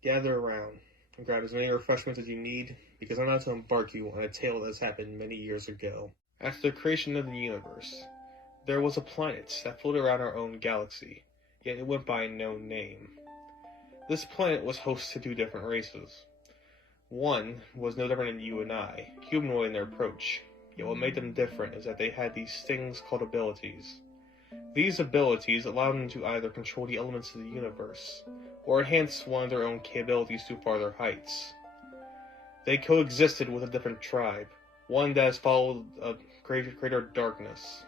Gather around and grab as many refreshments as you need, because I'm about to embark you on a tale that has happened many years ago. After the creation of the universe, there was a planet that floated around our own galaxy, yet it went by no name. This planet was host to two different races. One was no different than you and I, humanoid in their approach, yet what made them different is that they had these things called abilities. These abilities allowed them to either control the elements of the universe, or enhance one of their own capabilities to farther heights. They coexisted with a different tribe, one that has followed a greater darkness.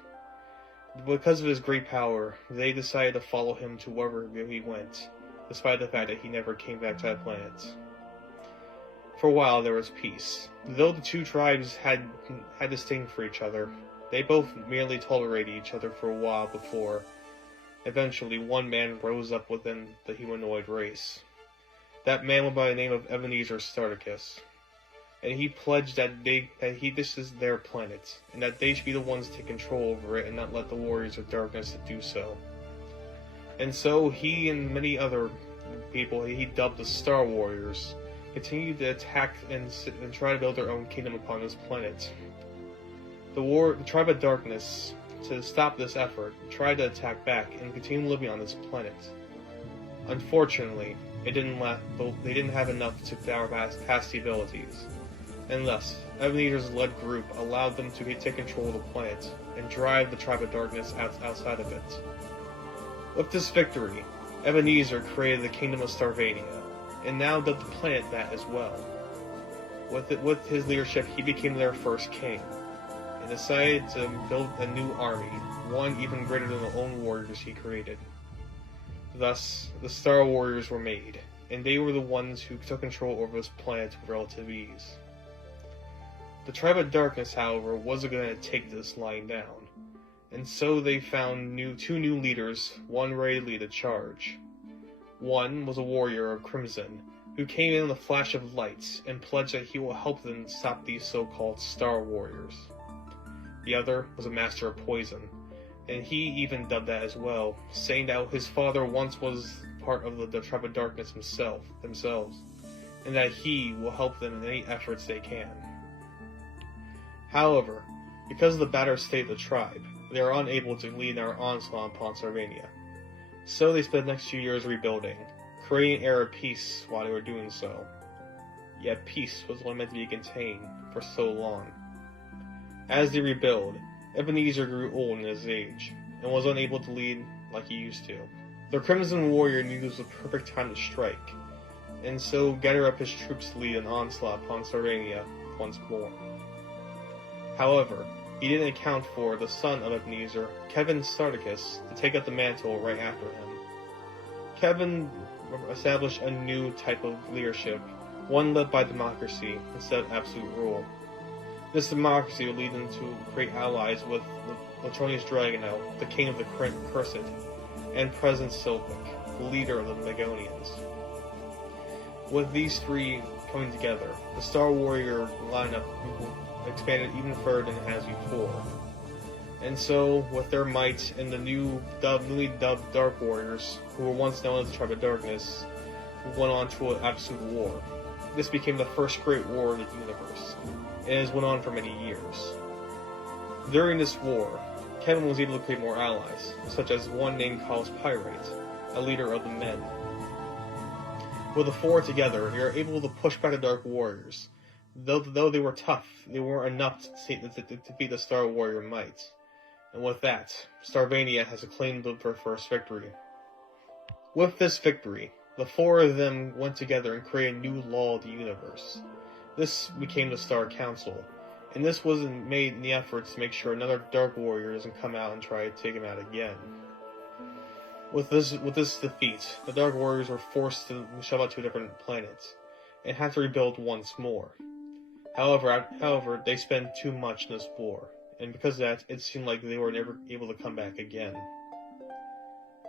Because of his great power, they decided to follow him to wherever he went, despite the fact that he never came back to that planet. For a while there was peace. Though the two tribes had disdain for each other, they both merely tolerated each other for a while before, eventually, one man rose up within the humanoid race. That man went by the name of Ebenezer Stardikust, and he pledged that this is their planet, and that they should be the ones to take control over it and not let the warriors of darkness do so. And so he and many other people he dubbed the Star Warriors continued to attack and try to build their own kingdom upon this planet. The tribe of darkness, to stop this effort, tried to attack back and continue living on this planet. Unfortunately, they didn't have enough to power past the abilities, and thus, Ebenezer's led group allowed them to take control of the planet and drive the tribe of darkness outside of it. With this victory, Ebenezer created the Kingdom of Starvania, and now dubbed the planet that as well. With his leadership, he became their first king, and decided to build a new army, one even greater than the own warriors he created. Thus, the Star Warriors were made, and they were the ones who took control over this planet with relative ease. The Tribe of Darkness, however, wasn't going to take this lying down, and so they found two new leaders, one ready to lead a charge. One was a warrior of Crimson, who came in a flash of light and pledged that he will help them stop these so-called Star Warriors. The other was a master of poison, and he even dubbed that as well, saying that his father once was part of the Tribe of Darkness themselves, and that he will help them in any efforts they can. However, because of the battered state of the tribe, they are unable to lead their onslaught upon Sarvania. So they spent the next few years rebuilding, creating an era of peace while they were doing so. Yet peace was only meant to be contained for so long. As they rebuild, Ebenezer grew old in his age, and was unable to lead like he used to. The Crimson Warrior knew it was the perfect time to strike, and so gathered up his troops to lead an onslaught upon Sarvania once more. However, he didn't account for the son of Ebenezer, Kevin Stardikust, to take up the mantle right after him. Kevin established a new type of leadership, one led by democracy instead of absolute rule. This democracy would lead them to create allies with Latronius Dragonel, the king of the Cursed, and President Silvic, the leader of the Megonians. With these three coming together, the Star Warrior lineup expanded even further than it has before. And so, with their might and the newly dubbed Dark Warriors, who were once known as the Tribe of Darkness, went on to an absolute war. This became the first great war of the universe, and it went on for many years. During this war, Kevin was able to create more allies, such as one named Callus Pyrite, a leader of the Men. With the four together, they were able to push back the Dark Warriors. Though they were tough, they weren't enough to defeat the Star Warrior might. And with that, Starvania has acclaimed their first victory. With this victory, the four of them went together and created a new law of the universe. This became the Star Council, and this wasn't made in the efforts to make sure another Dark Warrior doesn't come out and try to take him out again. With this defeat, the Dark Warriors were forced to shove out to different planets, and had to rebuild once more. However, they spent too much in this war, and because of that, it seemed like they were never able to come back again.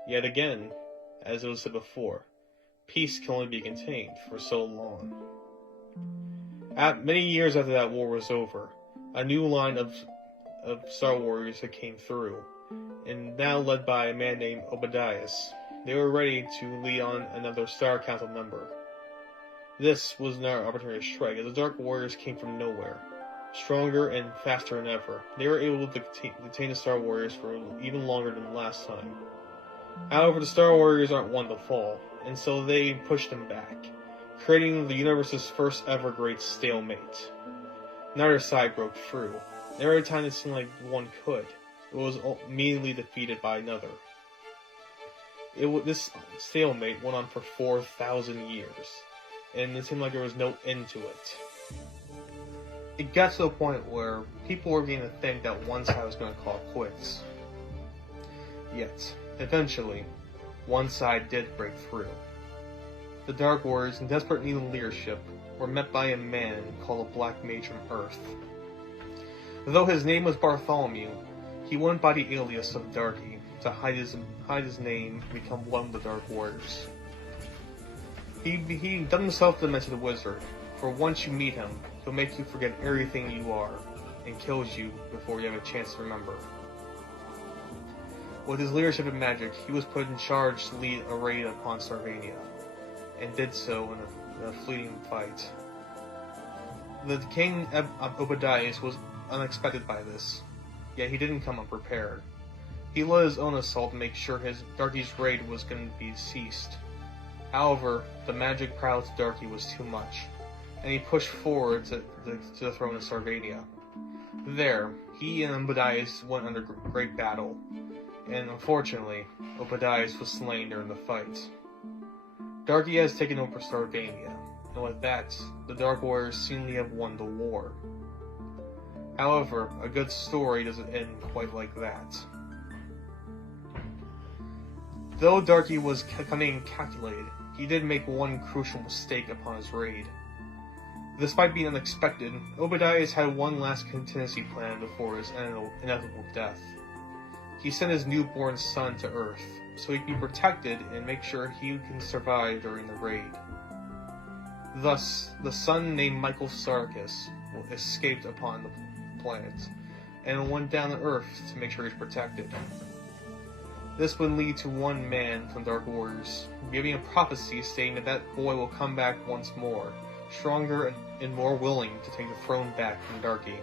Yet again, as it was said before, peace can only be contained for so long. Many years after that war was over, a new line of Star Warriors had came through, and now led by a man named Obadiah. They were ready to lead on another Star Council member. This was another opportunity to strike, as the Dark Warriors came from nowhere, stronger and faster than ever. They were able to detain the Star Warriors for even longer than last time. However, the Star Warriors aren't one to fall, and so they pushed them back, creating the universe's first ever great stalemate. Neither side broke through. Every time it seemed like one could, it was immediately defeated by another. This stalemate went on for 4,000 years, and it seemed like there was no end to it. It got to a point where people were beginning to think that one side was going to call it quits. Yet, eventually, one side did break through. The Dark Warriors, in desperate need of leadership, were met by a man called a Black Mage from Earth. Though his name was Bartholomew, he went by the alias of Darky to hide his name and become one of the Dark Warriors. He dubbed himself the Demented Wizard, for once you meet him, he'll make you forget everything you are, and kills you before you have a chance to remember. With his leadership in magic, he was put in charge to lead a raid upon Sarvania, and did so in a fleeting fight. The King Obadiah was unexpected by this, yet he didn't come unprepared. He led his own assault to make sure his Darky's raid was going to be ceased. However, the magic prowess of Darky was too much, and he pushed forward to the throne of Sarvania. There, he and Obadiah went under great battle, and unfortunately, Obadiah was slain during the fight. Darky has taken over Stardikust, and with that, the Dark Warriors seemingly have won the war. However, a good story doesn't end quite like that. Though Darky was cunning and calculated, he did make one crucial mistake upon his raid. Despite being unexpected, Obadiah had one last contingency plan before his inevitable death. He sent his newborn son to Earth, so he could be protected and make sure he can survive during the raid. Thus, the son named Michael Stardikust escaped upon the planet, and went down to Earth to make sure he's protected. This would lead to one man from Dark Warriors giving a prophecy stating that that boy will come back once more, stronger and more willing to take the throne back from Darky.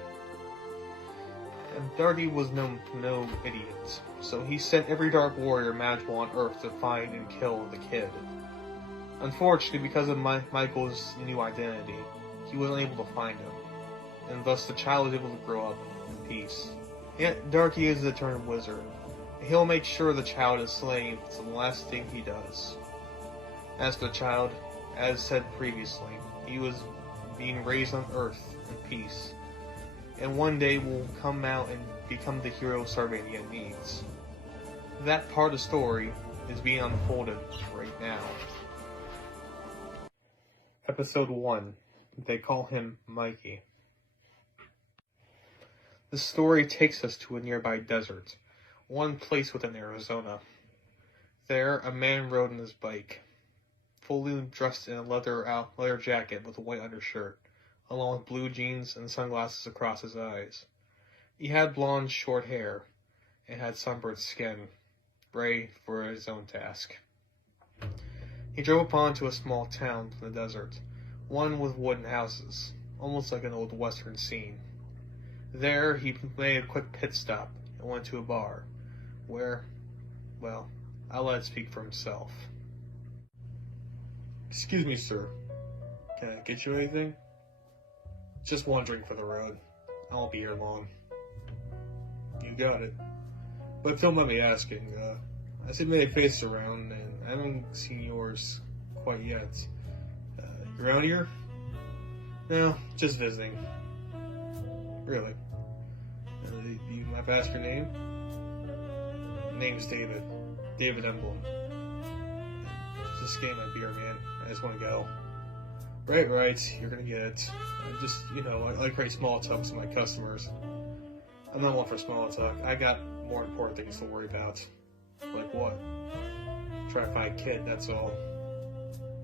And Darky was no idiot, so he sent every Dark Warrior imaginable on Earth to find and kill the kid. Unfortunately, because of Michael's new identity, he wasn't able to find him, and thus the child was able to grow up in peace. Yet Darky is the eternal wizard. He'll make sure the child is slain if it's the last thing he does. As for the child, as said previously, he was being raised on Earth in peace, and one day will come out and become the hero Sarvania needs. That part of the story is being unfolded right now. Episode 1. They call him Mikey. The story takes us to a nearby desert, one place within Arizona. There, a man rode on his bike, fully dressed in a leather jacket with a white undershirt, along with blue jeans and sunglasses across his eyes. He had blonde, short hair, and had sunburned skin, ready for his own task. He drove upon to a small town in the desert, one with wooden houses, almost like an old western scene. There, he made a quick pit stop and went to a bar, where, well, I'll let it speak for himself. Excuse me, sir. Can I get you anything? Just one drink for the road. I won't be here long. You got it. But if you don't mind me asking, I see many faces around, and I haven't seen yours quite yet. You around here? No, just visiting. Really? Do you mind if I ask your name? Name's David. David Emblem. Just getting my beer, man. I just want to go. Right. You're gonna get it. I like write small talks to my customers. I'm not one for small talk. I got more important things to worry about. Like what? Try to find a kid, that's all.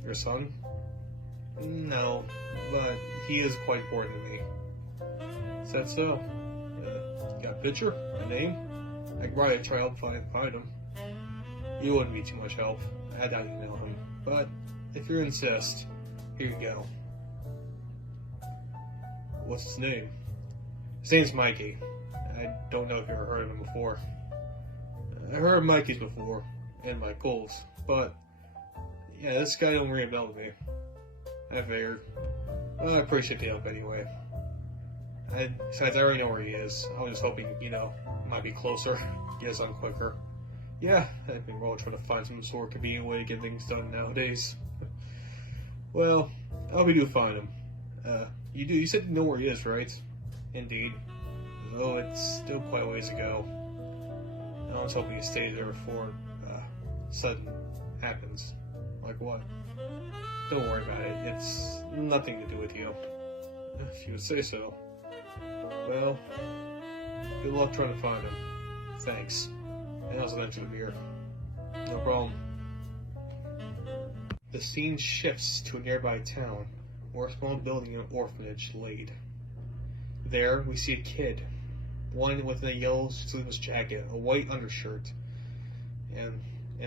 Your son? No, but he is quite important to me. Is that so? Got a picture? A name? I could probably try to find him. You wouldn't be too much help. I doubt you know him. But if you insist, Here you go. What's his name? His name's Mikey. I don't know if you ever heard of him before. I heard of Mikey's before, and Michael's, but yeah, this guy don't ring a bell to me. I figured. Well, I appreciate the help anyway. Besides, I already know where he is. I was just hoping, might be closer, get us on quicker. Yeah, I've been really trying to find some sort of convenient way to get things done nowadays. Well, I hope you do find him. You said you know where he is, right? Indeed. Though it's still quite a ways to go. I was hoping you stayed there before sudden happens. Like what? Don't worry about it. It's nothing to do with you. If you would say so. Well, good luck trying to find him. Thanks. And also thanks for the beer. No problem. The scene shifts to a nearby town where a small building and orphanage laid. There, we see a kid, one with a yellow sleeveless jacket, a white undershirt, and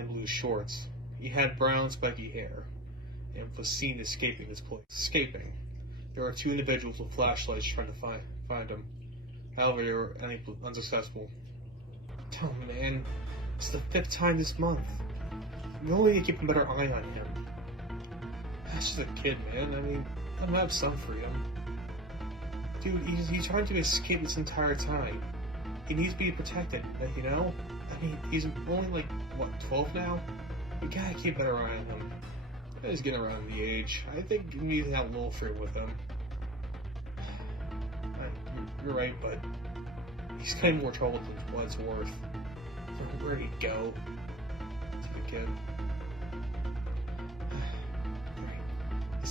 blue shorts. He had brown spiky hair, and was seen escaping this place. Escaping. There are two individuals with flashlights trying to find him. However, they were unsuccessful. Oh man, it's the 5th time this month. We only need to keep a better eye on him. That's just a kid, man. I mean, let him have some freedom. Dude, he's trying to escape this entire time. He needs to be protected, you know? I mean, he's only like, what, 12 now? We gotta keep a better eye on him. He's getting around the age. I think we need to have a little freedom with him. You're right, but he's kind of more trouble than what it's worth. Where'd he go? To the kid.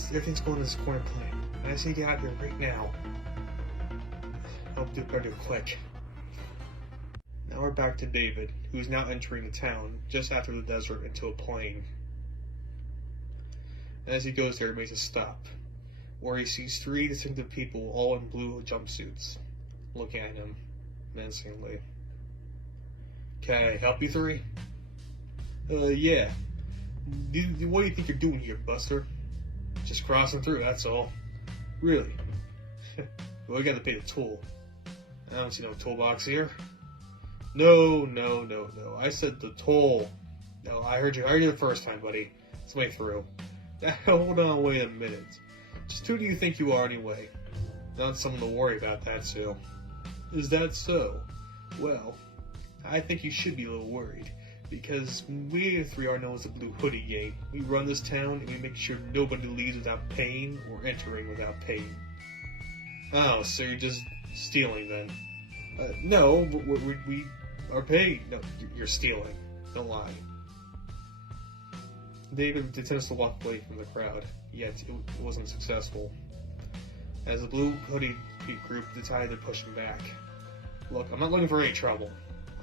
Everything's going to this corner plan. And I say get out of here right now. I'll do better quick. Now we're back to David, who's now entering the town just after the desert into a plain. And as he goes there, he makes a stop, where he sees 3 distinctive people, all in blue jumpsuits, looking at him menacingly. Can I help you 3? Yeah. What do you think you're doing here, Buster? Just crossing through, that's all. Really? Well, we gotta pay the toll. I don't see no toolbox here. No. I said the toll. No, I heard you the first time, buddy. It's way through. Hold on, wait a minute. Just who do you think you are anyway? Not someone to worry about, that so. Is that so? Well, I think you should be a little worried. Because we 3 are known as the Blue Hoodie Gang. We run this town and we make sure nobody leaves without paying or entering without paying. Oh, so you're just stealing then? No, we are paying. No, you're stealing. Don't lie. David attempts to walk away from the crowd, yet it wasn't successful. As the Blue Hoodie group decided to push him back. Look, I'm not looking for any trouble.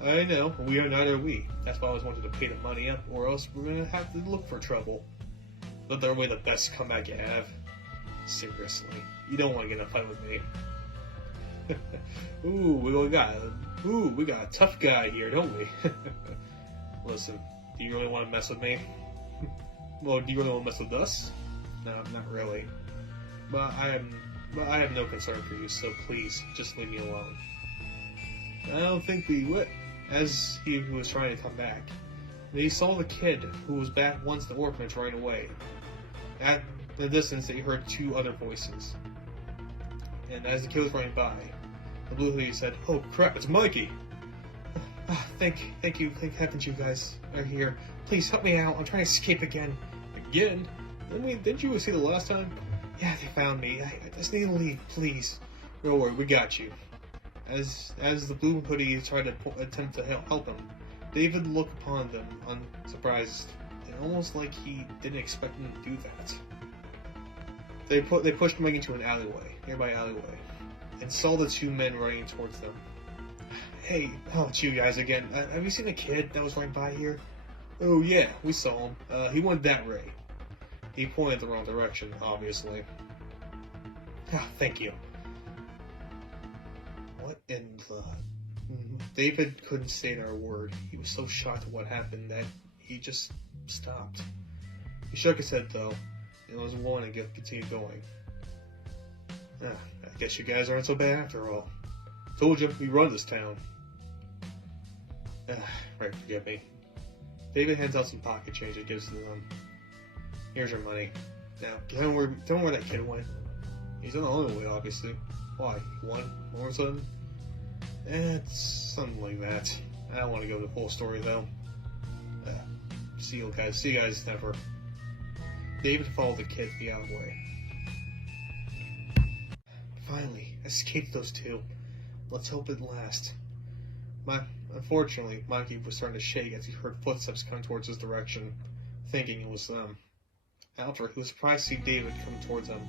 I know, we are neither we. That's why I always wanted to pay the money up, or else we're gonna have to look for trouble. Let that be the best comeback you have. Seriously, you don't want to get in a fight with me. we got a tough guy here, don't we? Listen, do you really want to mess with me? Well, do you really want to mess with us? No, not really. But I have no concern for you, so please, just leave me alone. I don't think we would. As he was trying to come back, he saw the kid who was back once the orphanage ran away. At the distance, they heard 2 other voices. And as the kid was running by, the Blue Hoodie said, "Oh crap, it's Mikey!" Thank you, thank heavens you guys are here. Please help me out, I'm trying to escape again. Again? Didn't you see the last time? Yeah, they found me. I just need to leave, please. Don't worry, we got you. As the Blue Hoodie tried to attempt to help him, David looked upon them unsurprised, and almost like he didn't expect them to do that. They pushed Mikey into an nearby alleyway, and saw the 2 men running towards them. Hey, oh, it's you guys again. Have you seen a kid that was running by here? Oh yeah, we saw him. He went that way. He pointed the wrong direction, obviously. Ah, thank you. What in the... David couldn't say another word. He was so shocked at what happened that he just stopped. He shook his head though, and was willing to continue going. I guess you guys aren't so bad after all. Told you, we run this town. Right, forgive me. David hands out some pocket change and gives to them. Here's your money. Now, tell me where that kid went. He's on the only way, obviously. Why? He won? All of a sudden? It's something like that. I don't want to go to the whole story, though. See you guys never. David followed the kid to the alleyway. Finally, escaped those two. Let's hope it lasts. Unfortunately, Mikey was starting to shake as he heard footsteps coming towards his direction, thinking it was them. However, he was surprised to see David come towards him.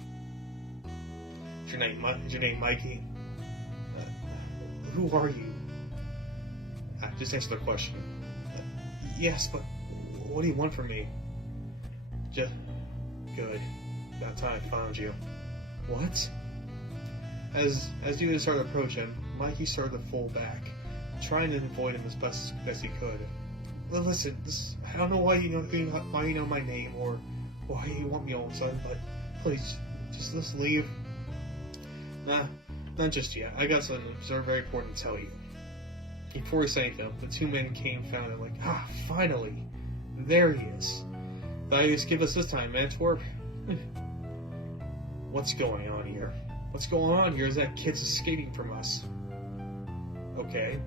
Is your name Mikey? Who are you? Just answer the question. Yes, but what do you want from me? Just good. About time I found you. What? As David started to approach him, Mikey started to fall back, trying to avoid him as best he could. Well, listen, I don't know why you know my name or why you want me all of a sudden, but please, just leave. Nah, not just yet. I got something very important to tell you. Before he said anything, the two men came and found him like, finally! There he is. Thought you'd give us this time, Antwerp. What's going on here? What's going on here is that kid's escaping from us. Okay.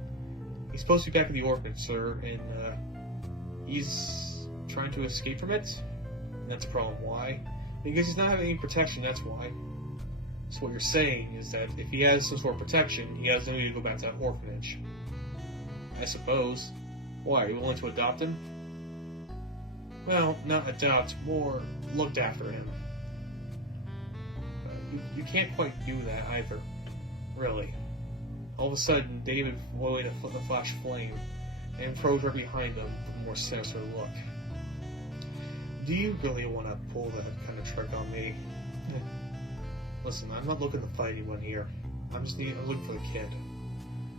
He's supposed to be back at the orphanage, sir, and he's trying to escape from it? And that's a problem. Why? Because he's not having any protection, that's why. So what you're saying is that if he has some sort of protection, he has no need to go back to that orphanage. I suppose. Why, are you willing to adopt him? Well, not adopt, more looked after him. You can't quite do that either. Really. All of a sudden, David waved a flash flame and approached right behind them with a more sinister look. Do you really want to pull that kind of trick on me? Listen, I'm not looking to fight anyone here. I'm looking for the kid.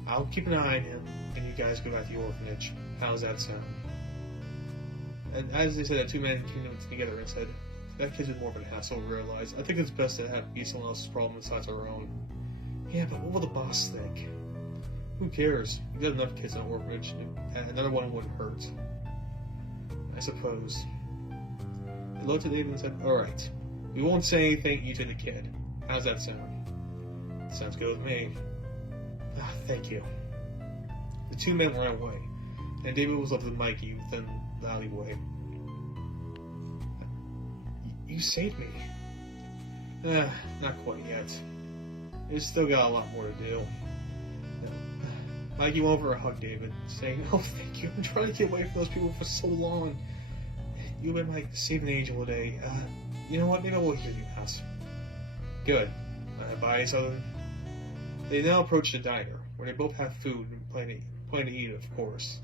I'll keep an eye on him, and you guys go back to the orphanage. How's that sound? And as they said, the two men came together and said, that kid's been more of an hassle, realize. I think it's best to have be someone else's problem besides our own. Yeah, but what will the boss think? Who cares? You got enough kids in the orphanage, and another one wouldn't hurt. I suppose. He looked at David and said, alright, we won't say anything, you to the kid. How's that sound? Sounds good with me. Thank you. The two men ran away, and David was left with Mikey within the alleyway. You saved me. Not quite yet. We've still got a lot more to do. Mikey went over and hugged David, saying, oh, thank you. I'm trying to get away from those people for so long. You've been my saving angel today. You know what? Maybe I will hear you out. Good. Bye, Southern. They now approach the diner, where they both have food and plan to eat it, of course.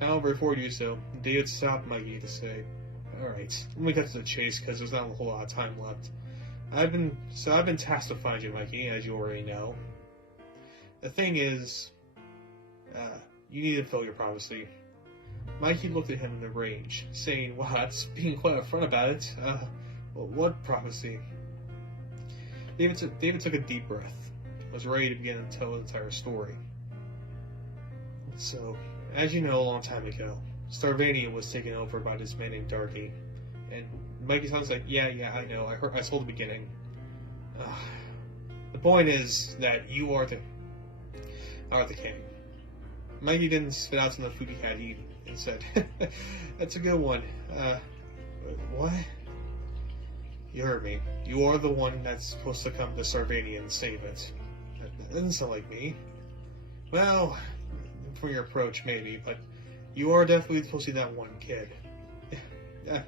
However, before you do so, David stopped Mikey to say, alright, let me cut to the chase, because there's not a whole lot of time left. I've been tasked to find you, Mikey, as you already know. The thing is, you need to fulfill your prophecy. Mikey looked at him in the range, saying, wow, that's being quite upfront about it. Well, what prophecy? David took a deep breath, was ready to begin to tell the entire story. So, as you know, a long time ago, Starvania was taken over by this man named Darky, and Mikey sounds like, yeah, I know, I saw the beginning. The point is that you are the king. Mikey didn't spit out some of the food he had eaten and said, that's a good one. What? You heard me. You are the one that's supposed to come to Starvania and save it. That doesn't sound like me. Well, from your approach, maybe, but you are definitely supposed to be that one kid.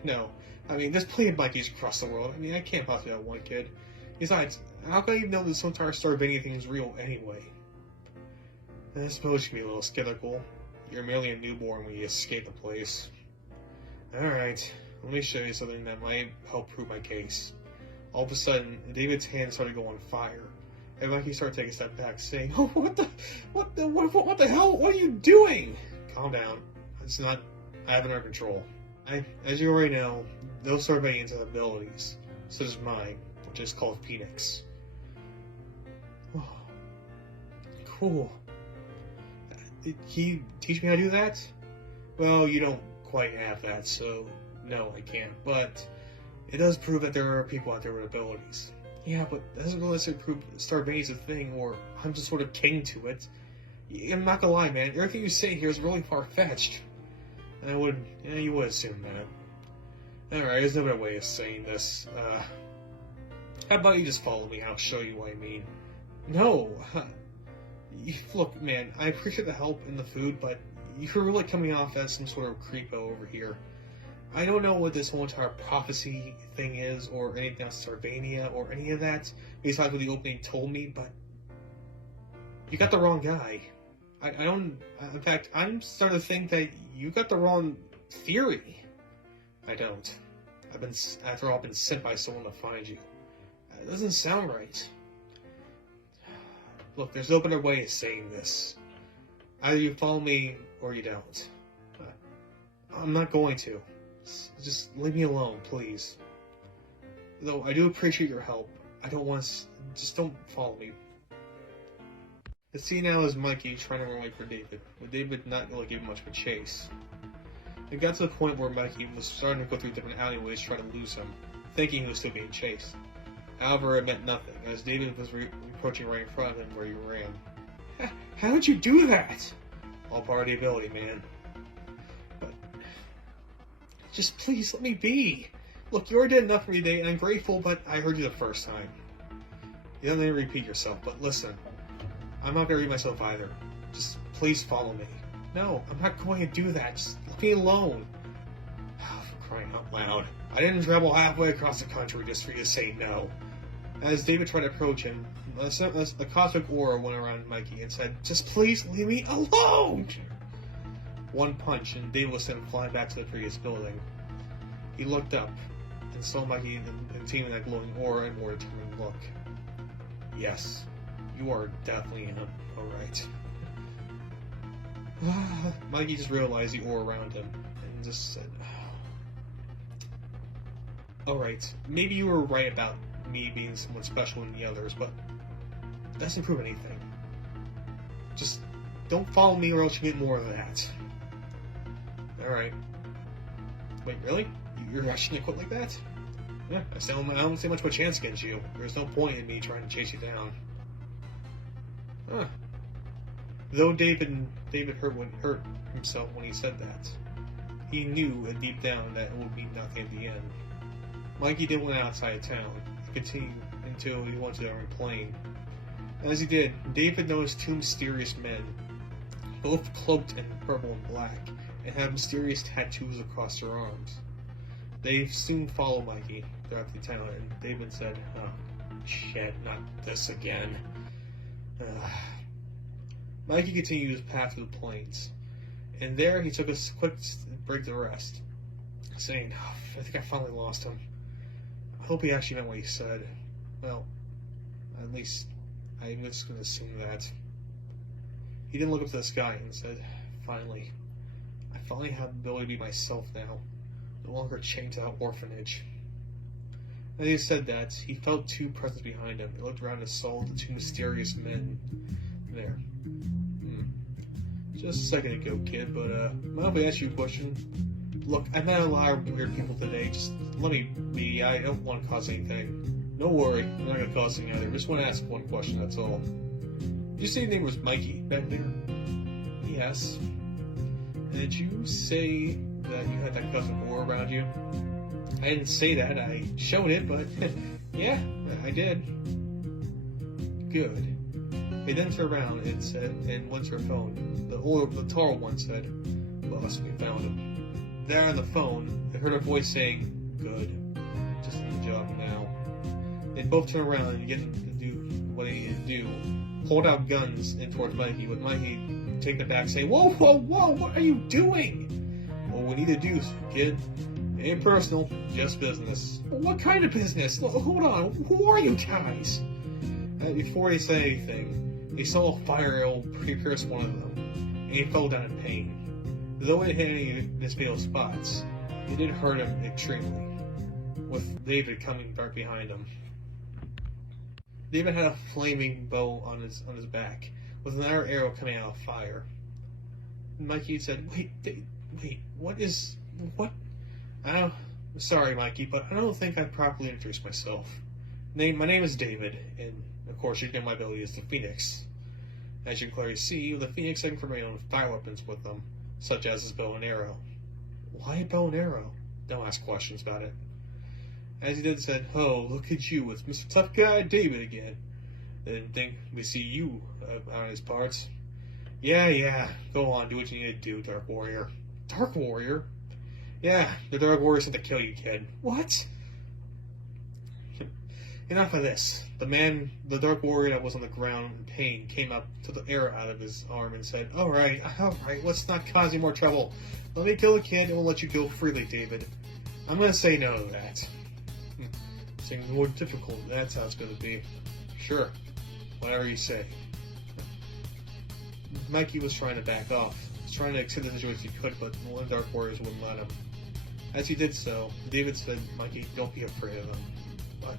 No. I mean, there's plenty of Mikeys across the world. I mean, I can't possibly have one kid. Besides, how can I even know this entire Starvania thing is real anyway? I suppose you can be a little skeptical. You're merely a newborn when you escape the place. Alright, let me show you something that might help prove my case. All of a sudden, David's hand started going on fire. And Mikey started taking a step back, saying, oh, what the hell? What are you doing? Calm down. I have it under control. As you already know, those Starvanians have abilities. So does mine, which is called Phoenix. Oh, cool. Did he teach me how to do that? Well, you don't quite have that, so no, I can't. But it does prove that there are people out there with abilities. Yeah, but that doesn't really prove Starbase a thing, or I'm just sort of king to it. I'm not gonna lie, man. Everything you say here is really far-fetched. And you would assume that. Alright, there's no better way of saying this. How about you just follow me? I'll show you what I mean. No! Look, man, I appreciate the help and the food, but you're really coming off as some sort of creepo over here. I don't know what this whole entire prophecy thing is, or anything else, Sarvania, or any of that, besides what the opening told me, but you got the wrong guy. I don't, in fact, I'm starting to think that you got the wrong theory. I don't. After all, I've been sent by someone to find you. It doesn't sound right. Look, there's no better way of saying this. Either you follow me, or you don't. I'm not going to. Just leave me alone, please. Though I do appreciate your help, I don't want to... Just don't follow me. The scene now is Mikey trying to run away from David, with David not really giving much of a chase. It got to the point where Mikey was starting to go through different alleyways trying to lose him, thinking he was still being chased. However, it meant nothing, as David was approaching right in front of him where he ran. How did you do that? All part of the ability, man. But... just please, let me be! Look, you already did enough for me today, and I'm grateful, but I heard you the first time. You don't need to repeat yourself, but listen. I'm not gonna read myself either. Just please follow me. No, I'm not going to do that. Just leave me alone. For crying out loud. I didn't travel halfway across the country just for you to say no. As David tried to approach him, a cosmic aura went around Mikey and said, just please leave me alone! One punch and David was sent flying back to the previous building. He looked up and saw Mikey and team in that glowing aura and more determined look. Yes. You are definitely alright. Mikey just realized the aura around him and just said, alright, maybe you were right about me being someone special than the others, but that doesn't prove anything. Just don't follow me or else you get more of that. Alright. Wait, really? You're actually gonna quit like that? Yeah, I don't see much of a chance against you. There's no point in me trying to chase you down. Huh. Though David hurt himself when he said that, he knew deep down that it would be nothing at the end. Mikey then went outside of town, continued until he went to their own plane. As he did, David noticed two mysterious men, both cloaked in purple and black, and had mysterious tattoos across their arms. They soon followed Mikey throughout the town, and David said, oh, shit, not this again. Mikey continued his path through the plains, and there he took a quick break to rest, saying, oh, I think I finally lost him. I hope he actually meant what he said. Well, at least I'm just going to assume that. He then looked up to the sky and said, finally, I finally have the ability to be myself now, no longer chained to that orphanage. As he said that, he felt two presence behind him. He looked around and saw the two mysterious men there. Just a second ago, kid, but mind if I ask you a question? Look, I've met a lot of weird people today. Just let me be. I don't want to cause anything. Don't worry, I'm not going to cause anything either. Just want to ask one question, that's all. Did you say your name was Mikey back there? Yes. And did you say that you had that cosmic aura around you? I didn't say that. I showed it, but yeah, I did. Good. He then turned around and said, and went to her phone. The tall one said, "Boss, we found him." There on the phone, they heard a voice saying, "Good. Just do the job now." They both turned around and getting to do what they needed to do, pulled out guns in towards Mikey, with Mikey taking it back, saying, "Whoa, whoa, whoa! What are you doing?" "What we need to do, kid. It ain't personal, just business." "What kind of business? Hold on. Who are you guys?" Before they said anything, they saw a fire arrow pierce one of them, and he fell down in pain. Though it hit any of his fatal spots, it did hurt him extremely. with David coming right behind him. David had a flaming bow on his back, with another arrow coming out of fire. Mikey said, wait, what? Sorry, Mikey, but I don't think I properly introduced myself. My name is David, and of course you know my ability is the Phoenix. As you can clearly see, the Phoenix can combine on fire weapons with them, such as his bow and arrow. Why a bow and arrow? Don't ask questions about it. As he did, said, "Oh, look at you, it's Mr. Tough Guy David again. Didn't think we see you out of these parts." Yeah, go on, do what you need to do, Dark Warrior. Dark Warrior? Yeah, the Dark Warrior sent to kill you, kid. What? Enough of this. The Dark Warrior that was on the ground in pain, came up, took the arrow out of his arm, and said, Alright, let's not cause any more trouble. Let me kill the kid, and we'll let you go freely, David. I'm gonna say no to that. It's more difficult, that's how it's gonna be. Sure, whatever you say. Mikey was trying to back off. He was trying to accept the situation as he could, but one of the Dark Warriors wouldn't let him. As he did so, David said, Mikey, don't be afraid of him. But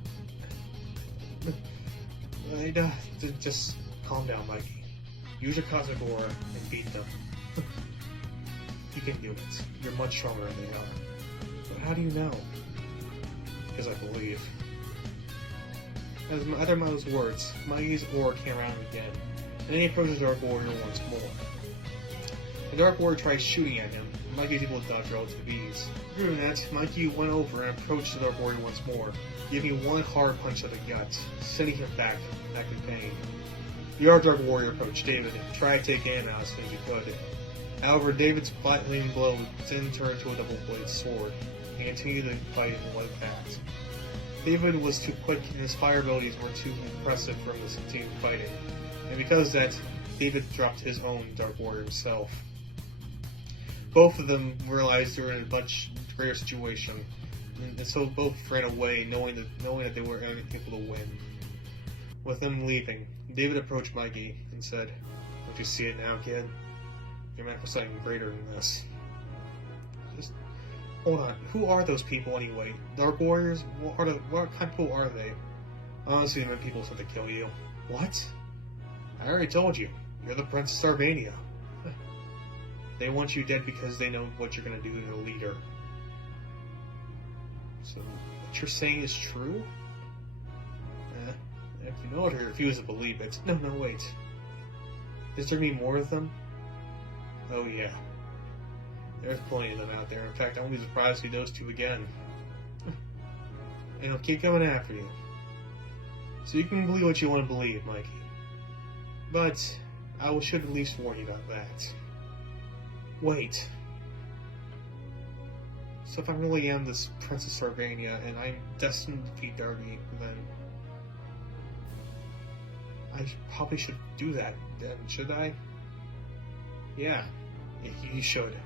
just calm down, Mikey. Use your cosmic aura and beat them. You can do it. You're much stronger than they are. But how do you know? Because I believe. As uttered those words, Mikey's aura came around again, and then he approaches the Dark Warrior once more. The Dark Warrior tries shooting at him, and Mikey's able to dodge relative ease. Doing that, Mikey went over and approached the Dark Warrior once more, giving him one hard punch to the gut, sending him back in pain. The other Dark Warrior approached David and tried to take aim out as soon as he could. However, David's flattening blow didn't turn into a double-bladed sword, and he continued to fight like that. David was too quick and his fire abilities were too impressive for him to continue fighting, and because of that, David dropped his own Dark Warrior himself. Both of them realized they were in a much greater situation, and so both ran away, knowing that they were able to win. With them leaving, David approached Mikey and said, "Don't you see it now, kid? You're meant for something greater than this." Just hold on. Who are those people anyway? Dark Warriors? What kind of people are they? Honestly, they're people sent to kill you. What? I already told you. You're the Prince of Sarvania. They want you dead because they know what you're going to do to the leader. So, what you're saying is true? If you know it, I refuse to believe it. No, wait. Is there any more of them? Oh, yeah. There's plenty of them out there. In fact, I won't be surprised to see those two again. And they'll keep coming after you. So you can believe what you want to believe, Mikey. But I should at least warn you about that. Wait. So if I really am this Prince of Sarvania and I'm destined to defeat Darby, then I probably should do that, then, should I? Yeah, you should.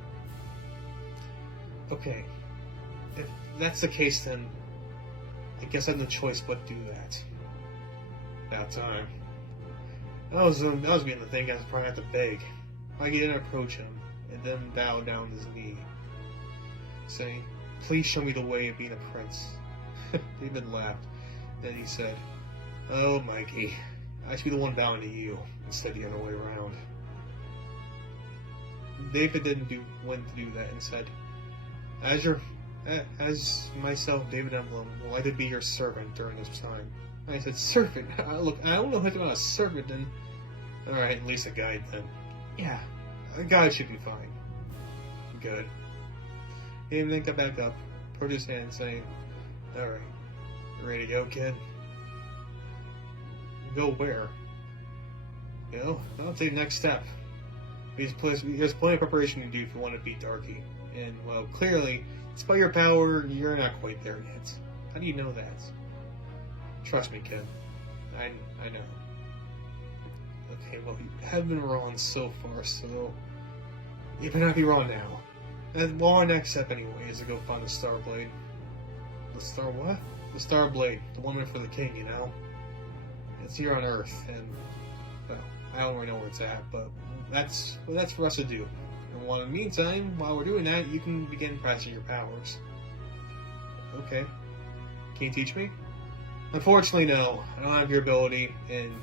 Okay, if that's the case, then I guess I have no choice but to do that. About time. That was being the thing I was probably have to beg. Mikey didn't approach him, and then bowed down on his knee, saying, "Please show me the way of being a prince." David laughed. Then he said, "Oh, Mikey, I should be the one bowing to you, instead of the other way around." David went to do that and said, As myself, David Emblem, will I be your servant during this time." And I said, "Servant? Look, I don't know anything about a servant, and..." "Alright, at least a guide, then." "Yeah, a guide should be fine." "Good." He then got back up, put his hand, saying, "Alright, you ready to go, kid?" "Go where?" I'll take the next step. There's plenty of preparation to do if you want to beat Darky. And, well, clearly, despite your power, you're not quite there yet. How do you know that? Trust me, kid. I know. Okay, well, you have been wrong so far, so you better not be wrong now. And well, our next step, anyway, is to go find the Starblade. The Star what? The Starblade, the woman for the king, you know? It's here on Earth, and, well, I don't really know where it's at, but that's for us to do. And while in the meantime, while we're doing that, you can begin practicing your powers. Okay. Can you teach me? Unfortunately, no. I don't have your ability, and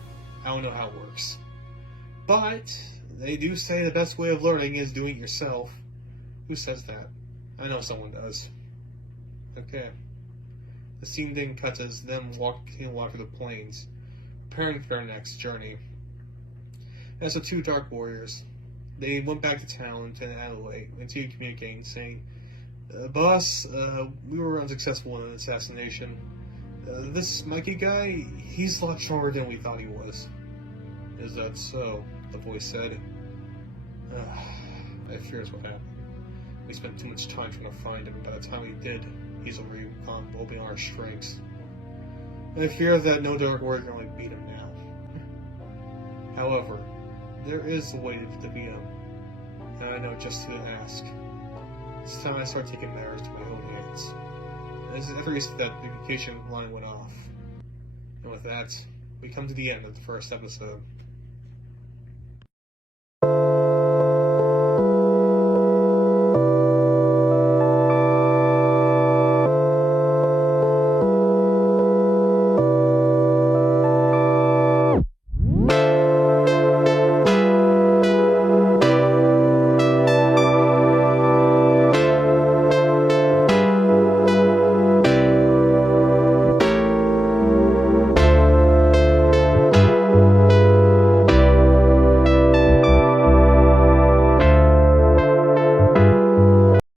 I don't know how it works. But they do say the best way of learning is doing it yourself. Who says that? I know someone does. Okay. The scene then cuts as them walking through the plains, preparing for their next journey. As the two Dark Warriors, they went back to town to Adelaide and to communicating, saying, Boss, we were unsuccessful in an assassination. This Mikey guy, he's a lot stronger than we thought he was. Is that so? The voice said. I fear is what happened. We spent too much time trying to find him, and by the time we did, he's already gone well beyond our strengths. I fear that no Dark Warrior can really beat him now. However, there is a way to beat him, and I know just who to ask. It's time I start taking matters to my own hands. As after he said that, the communication line went off. And with that, we come to the end of the first episode.